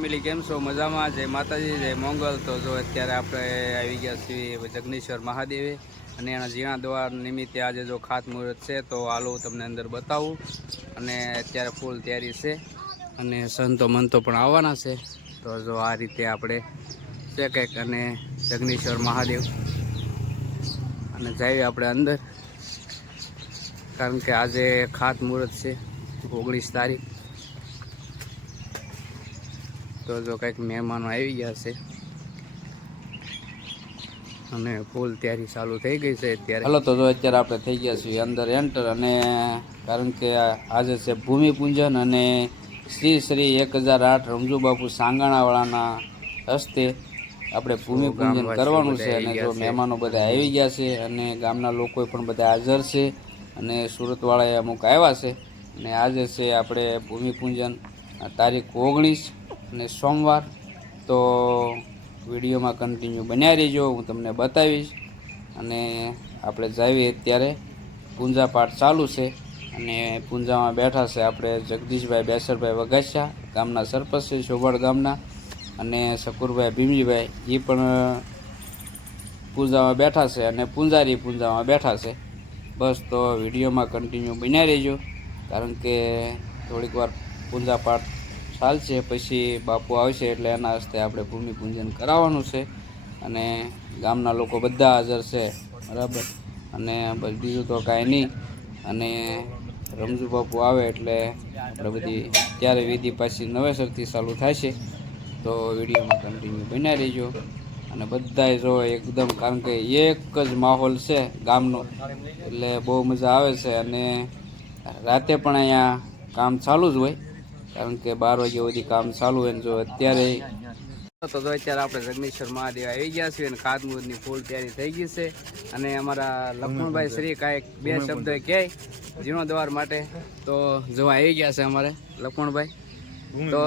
Family કેમ છો? મજામાં? જય માતાજી, જય મોંગલ. તો જો અત્યારે આપણે આવી ગયા છીએ જગનેશ્વર મહાદેવે અને એના ઝીણા દ્વાર નિમિત્તે આજે જો ખાત મુહૂર્ત છે, તો હું તમને અંદર બતાવું. અને અત્યારે ફૂલ તૈયારી છે. અને સંતો મંતો પણ આવવાના છે. તો જો આ રીતે આપણે છે કંઈક અને જગનેશ્વર મહાદેવ. અને જઈએ આપણે અંદર. કારણ કે આજે ખાત મુહૂર્ત છે ઓગણીસ તારીખ. તો જો કંઈક મહેમાનો આવી ગયા છે. અને ફૂલ તૈયારી ચાલુ થઈ ગઈ છે અત્યારે. હાલો તો જો અત્યારે આપણે થઈ ગયા છીએ અંદર એન્ટર અને કારણ કે આજે છે ભૂમિપૂજન અને શ્રી શ્રી એક હજાર આઠ રમજુબાપુ સાંગાણાવાળાના હસ્તે આપણે ભૂમિપૂજન કરવાનું છે અને જો મહેમાનો બધા આવી ગયા છે અને ગામના લોકો પણ બધા હાજર છે અને સુરતવાળાએ અમુક આવ્યા છે. અને આજે છે આપણે ભૂમિપૂજન તારીખ ઓગણીસ અને સોમવાર તો વિડીયોમાં કન્ટિન્યુ બન્યા રહેજો, હું તમને બતાવીશ. અને આપણે જઈએ ત્યારે પૂંજા પાઠ ચાલુ છે અને પૂંજામાં બેઠા છે આપણે જગદીશભાઈ બેસરભાઈ વઘાસિયા ગામના સરપંચ છે શોભાડ ગામના. અને શકુરભાઈ ભીમજીભાઈ એ પણ પૂજામાં બેઠા છે અને પૂંજારી પૂંજામાં બેઠા છે. બસ તો વિડીયોમાં કન્ટિન્યુ બન્યા રહેજો, કારણ કે થોડીક વાર પૂજા પાઠ ચાલશે, પછી બાપુ આવશે એટલે એના હસ્તે આપણે ભૂમિપૂજન કરાવવાનું છે. અને ગામના લોકો બધા હાજર છે, બરાબર? અને બસ બીજું તો કાંઈ નહીં. અને રમજુ બાપુ આવે એટલે આપણે બધી ત્યારે વિધિ પાછી નવેસરથી ચાલુ થાય છે. તો વિડીયોમાં કન્ટિન્યુ બન્યા રહેજો. અને બધાય જો એકદમ કારણ કે એક જ માહોલ છે ગામનો. એટલે બહુ મજા આવે છે અને રાતે પણ અહીંયા કામ ચાલુ જ હોય. કારણ કે બાર વાગ્યા સુધી કામ ચાલુ હોય ને જો અત્યારે તો તો અત્યારે આપણે જગનેશ્વર મહાદેવ આવી ગયા છીએ અને ખાતમુહૂર્તની ફૂલ તૈયારી થઈ ગઈ છે. અને અમારા લક્ષ્મણભાઈ શ્રી કાંઈક બે શબ્દ કહે જીર્ણોદ્વાર માટે. તો જોવા આવી ગયા છે અમારે લક્ષ્મણભાઈ. તો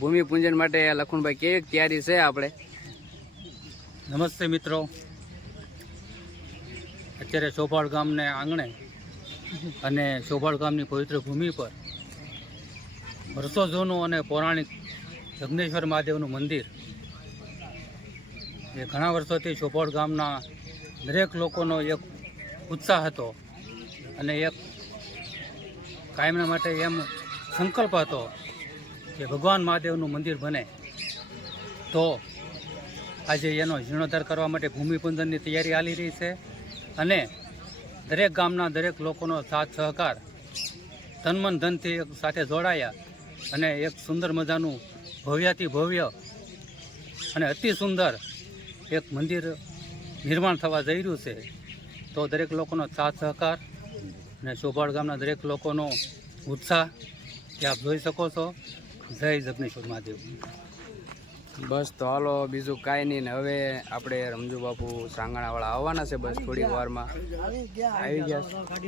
ભૂમિપૂજન માટે લક્ષ્મણભાઈ કેવી તૈયારી છે આપણે? નમસ્તે મિત્રો. અત્યારે ચોપાડ ગામને આંગણે અને ચોપાડ ગામની પવિત્ર ભૂમિ પર વર્ષો જૂનું અને પૌરાણિક જગ્નેશ્વર મહાદેવનું મંદિર. એ ઘણા વર્ષોથી ચોપોડ ગામના દરેક લોકોનો એક ઉત્સાહ હતો અને એક કાયમના માટે એમ સંકલ્પ હતો કે ભગવાન મહાદેવનું મંદિર બને. તો આજે એનો જીર્ણોદ્ધાર કરવા માટે ભૂમિપૂજનની તૈયારી ચાલી રહી છે અને દરેક ગામના દરેક લોકોનો સાથ સહકાર તનમન ધનથી એક સાથે જોડાયા અને એક સુંદર મજાનું ભવ્યાથી ભવ્ય અને અતિ સુંદર એક મંદિર નિર્માણ થવા જઈ રહ્યું છે. તો દરેક લોકોનો સાથ સહકાર અને ચોભાડ ગામના દરેક લોકોનો ઉત્સાહ કે આપ જોઈ શકો છો. જય જગનેશ્વર મહાદેવ. બસ તો હાલો બીજું કાંઈ નહીં ને હવે આપણે રમજુ બાપુ સાંગણાવાળા આવવાના છે બસ થોડી વારમાં. આવી ગયા છે.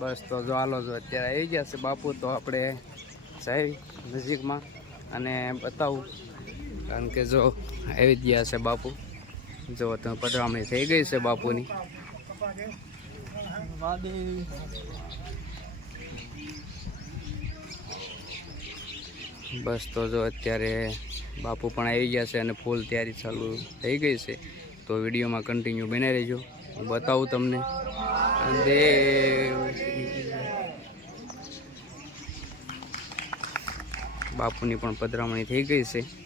બસ તો જો હાલો જો અત્યારે આવી ગયા છે બાપુ તો આપણે જઈ નજીકમાં. અને બતાવું. કારણ કે જો આવી ગયા છે બાપુ. જો તમે પધરામણી થઈ ગઈ છે બાપુની. બસ તો જો અત્યારે બાપુ પણ આવી ગયા છે અને ફૂલ તૈયારી ચાલુ થઈ ગઈ છે. તો વિડીયોમાં કન્ટિન્યુ બને રહેજો. હું બતાવું તમને. દેવ બાપુની પણ પધરામણી થઈ ગઈ છે.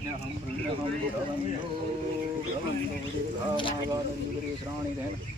જાઓ દીર્ઘાનાગાનદીર્ઘિરી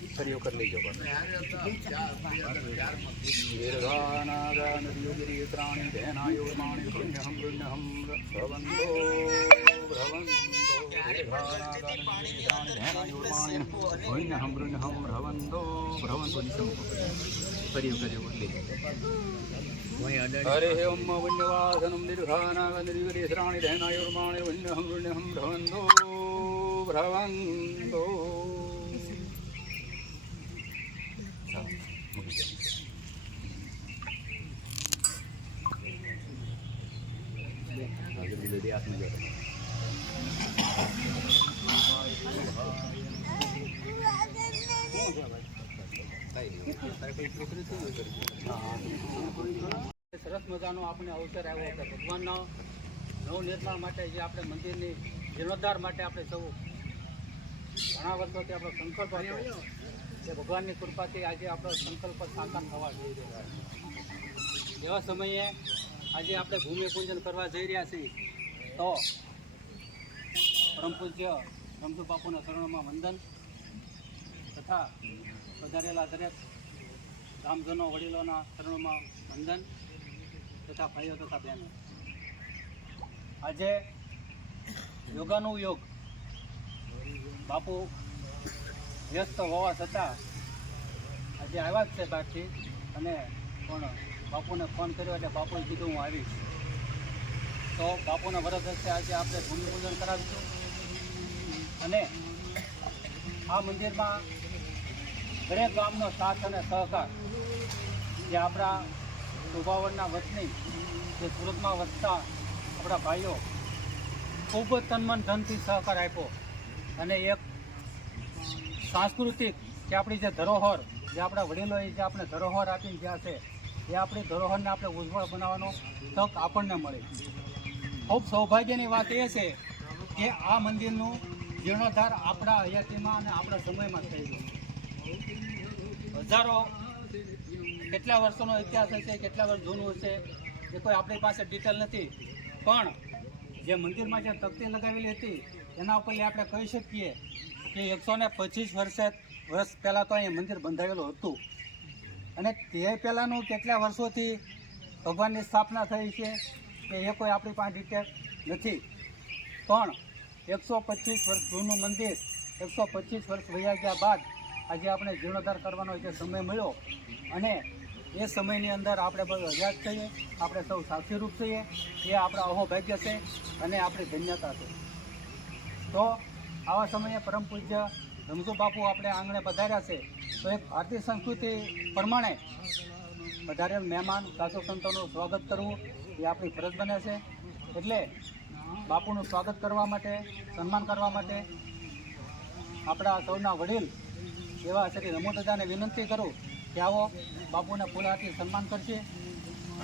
પુણ્યહમ પુણ્યહમ ભ્રવંતો ભ્રવંતો દીર્ઘાનાગાનદીર્ઘિરી ત્રાણી ધેનાયુર્માણી પુણ્યહમ પુણ્યહમ ભ્રવંતો ભ્રવંતો ફરી વખત એવું લઈ જાઓ હરે ઓમ પુણ્યવાસનમ દીર્ઘાનાગંદિરી શ્રાણી ધૈનાયુર્માણી પુણ્યહમ પુણ્યહમ ભ્રવંતો ભ્રવંતો સરસ મજાનો આપણે અવસર આવ્યો કે ભગવાનના નવનિર્માણ માટે જે આપણે મંદિરની જીર્ણોદ્ધાર માટે આપણે સૌ ઘણા વર્ષોથી આપણો સંકલ્પ હતો. કે ભગવાનની કૃપાથી આજે આપણો સંકલ્પ સાકાર થવા જઈ રહ્યો છે. એવા સમયે આજે આપણે ભૂમિ પૂજન કરવા જઈ રહ્યા છીએ, તો પરમ પૂજ્ય બાપુના શરણોમાં વંદન તથા પધારેલા દરેક ગામજનો વડીલોના શરણોમાં વંદન તથા ભાઈઓ તથા બહેનો. આજે યોગાનું યોગ બાપુ વ્યસ્ત હોવા છતાં આજે આવ્યા જ છે બાકી. અને પણ બાપુને ફોન કર્યો એટલે બાપુએ કીધું હું આવીશ. તો બાપુના વરસ હશે, આજે આપણે ભૂમિપૂજન કરાવીશું. અને આ મંદિરમાં દરેક ગામનો સાથ અને સહકાર જે આપણા સુભાવનના વતની જે સુરતમાં વસતા આપણા ભાઈઓ ખૂબ જ તનમન ધનથી સહકાર આપ્યો. અને એક સાંસ્કૃતિક જે આપણી જે ધરોહર, જે આપણા વડીલોએ જે આપણે ધરોહર આપીને જ્યાં છે, એ આપણી ધરોહરને આપણે ઉજ્જવળ બનાવવાનો તક આપણને મળે ખૂબ સૌભાગ્યની વાત એ છે કે આ મંદિરનું જીર્ણોદ્ધાર આપણા હયાતીમાં અને આપણા સમયમાં ગયું હજારો કેટલા વર્ષોનો ઇતિહાસ હશે, કેટલા વર્ષ જૂનું હશે, એ કોઈ આપણી પાસે ડિટેલ નથી. પણ જે મંદિરમાં જે તકતી લગાવેલી હતી, એના ઉપર આપણે કહી શકીએ કે એકસો ને પચીસ વર્ષે વર્ષ પહેલાં તો અહીંયા મંદિર બંધાયેલું હતું. અને તે પહેલાંનું કેટલા વર્ષોથી ભગવાનની સ્થાપના થઈ છે કે એ કોઈ આપણી પાસે ડિટેલ નથી. પણ એકસો પચીસ વર્ષ જૂનું મંદિર, એકસો પચીસ વર્ષ વયા ગયા બાદ આજે આપણે જીર્ણોદ્ધાર કરવાનો જે સમય મળ્યો અને એ સમયની અંદર આપણે બધું હજાર થઈએ, આપણે સૌ સાક્ષીરૂપ થઈએ, એ આપણા અહોભાગ્ય છે અને આપણી ધન્યતા છે. તો આવા સમયે પરમ પૂજ્ય રમજુ બાપુ આપણે આંગણે પધાર્યા છે. તો એક ભારતીય સંસ્કૃતિ પ્રમાણે પધારેલ મહેમાન, સાધુ સંતોનું સ્વાગત કરવું એ આપણી ફરજ બને છે. એટલે બાપુનું સ્વાગત કરવા માટે, સન્માન કરવા માટે આપણા સૌના વડીલ એવા શ્રી રમો દાદાને વિનંતી કરું કે આવો બાપુને ફૂલહાથી સન્માન કરશે.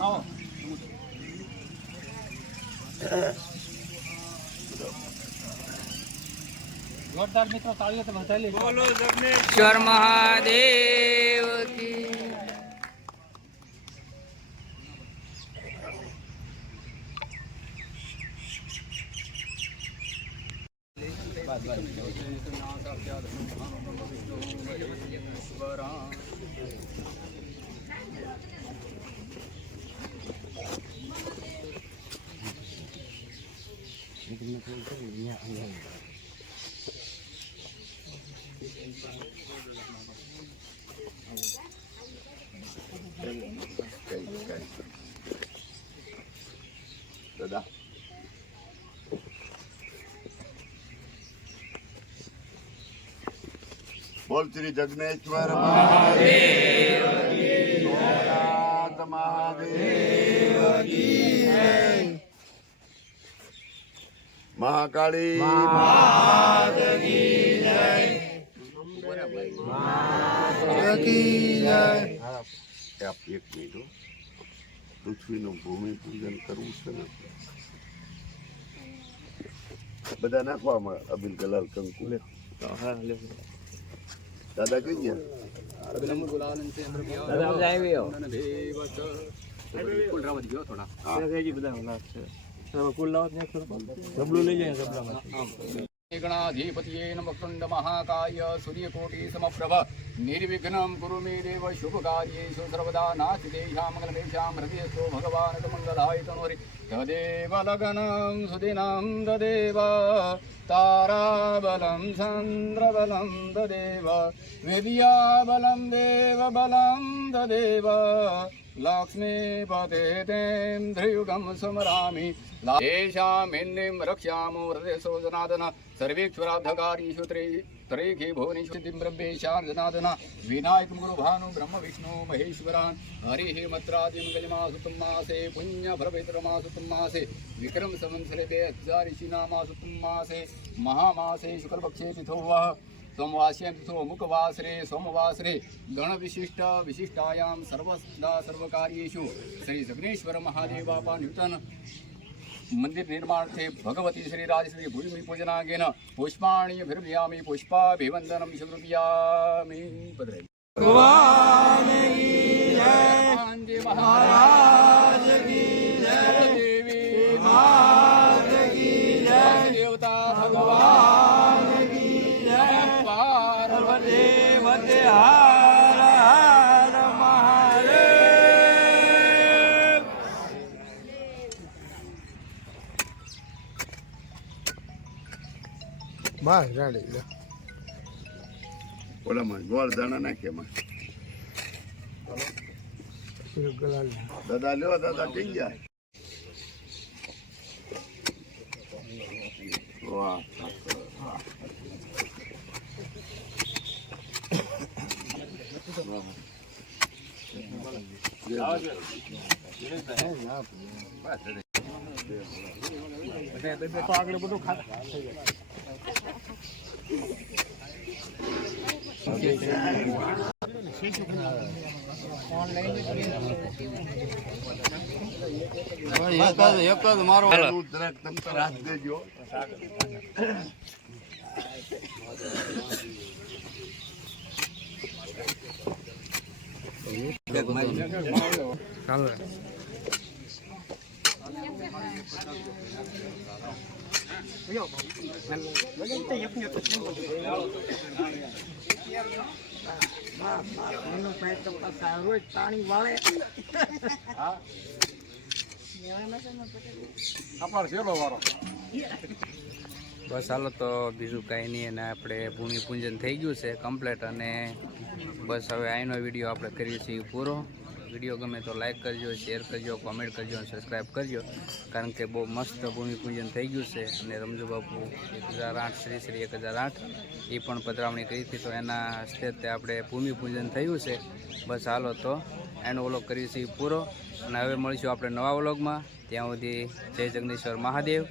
આવો. જોરદાર મિત્રો તાળીઓ તો વધારેલી બોલો ઈશ્વર મહાદેવ કી દાદા બોલ શ્રી જગનેશ્વર મહાદેવ. મહાદેવ. મહાકાળી આપ એક મિનિટ પૃથ્વીનું ભૂમિ પૂજન કરવું છે ને. બધા નાખવા મળે અબિલ કલાલ કંકુ. દાદા કઈ ગયા? ગણાધિપતિએ નમઃ કુંડ મહાકાય સૂર્યકોટિ સમપ્રભ નિર્વિઘ્નમ કુરુ મે દેવ શુભ કાર્યેષુ સર્વદા નાસ્તિ તેષાં મંગલમેષાં હૃદયસ્તો ભગવાન મંગલાય તનોરી તદેવ લગ્નમ સુદિનમ તદેવ તારાબલમ ચંદ્રબલમ તદેવ વિદ્યાબલમ દેવબલમ તદેવ લક્ષ્મીપતે તેમ ધ્રિયુગમ સ્મરામિ એષામિન્નિમ રક્ષ્યામો હૃદય સોજનાદન સર્વેશ્વરાધકારીષુ ત્રી त्रैखे भुवनेषु सिद्धिं ब्रह्मेशान् जनादन विनायकं गुरु भानु ब्रह्म विष्णु महेश्वरान् हरिः मत्रादिं गजमासुतं मासे पुण्यभरपैतरमासुतं मासे विक्रम संवत्सरे बे हजारिषि नामासुतं मासे महामासे शुक्लपक्षे तिथो वः सोमवास्यं तिथो मुखवासरे सोमवासरे गणविशिष्ट विशिष्टायां सर्वदा सर्वकार्येषु श्री जगनेश्वर महादेवापा नूतन મંદિર નિર્માણથી ભગવતી શ્રી રાજશ્રી ભૂમિ પૂજનાગેન પુષ્પાણી અભિર્ભયામિ પુષ્પાભિવંદનમ સમૃભયામિ પધરે હનુમાનજી મહારાજ. બસ રેડી ઓલામાં ગોળ દાણા નાખે એમાં. દાદા લેવા દાદા કઈ ગયા. વાહ આગળ બધું ખાતા. એક મારો જરાક તમ ત્રાસ દેજો બસ હાલો તો બીજું કાંઈ નહીં અને આપણે ભૂમિ પૂજન થઈ ગયું છે કમ્પ્લેટ અને બસ હવે આઈનો વીડિયો આપણે કરીએ છીએ પૂરો. વીડિયો ગમે તો લાઇક કરજો શેર કરજો કોમેન્ટ કરજો અને સબસ્ક્રાઈબ કરજો. કારણ કે બહુ મસ્ત ભૂમિ પૂજન થઈ ગયું છે અને રમજુ બાપુ એક હજાર આઠ, શ્રી શ્રી એક હજાર આઠ, એ પણ પધરાવણી કરી હતી. તો એના હસ્તે આપણે ભૂમિપૂજન થયું છે. બસ હાલો તો એનો વ્લોગ કરીએ છીએ પૂરો. અને હવે મળીશું આપણે નવા વ્લોગમાં. ત્યાં સુધી જય જગદીશ્વર મહાદેવ.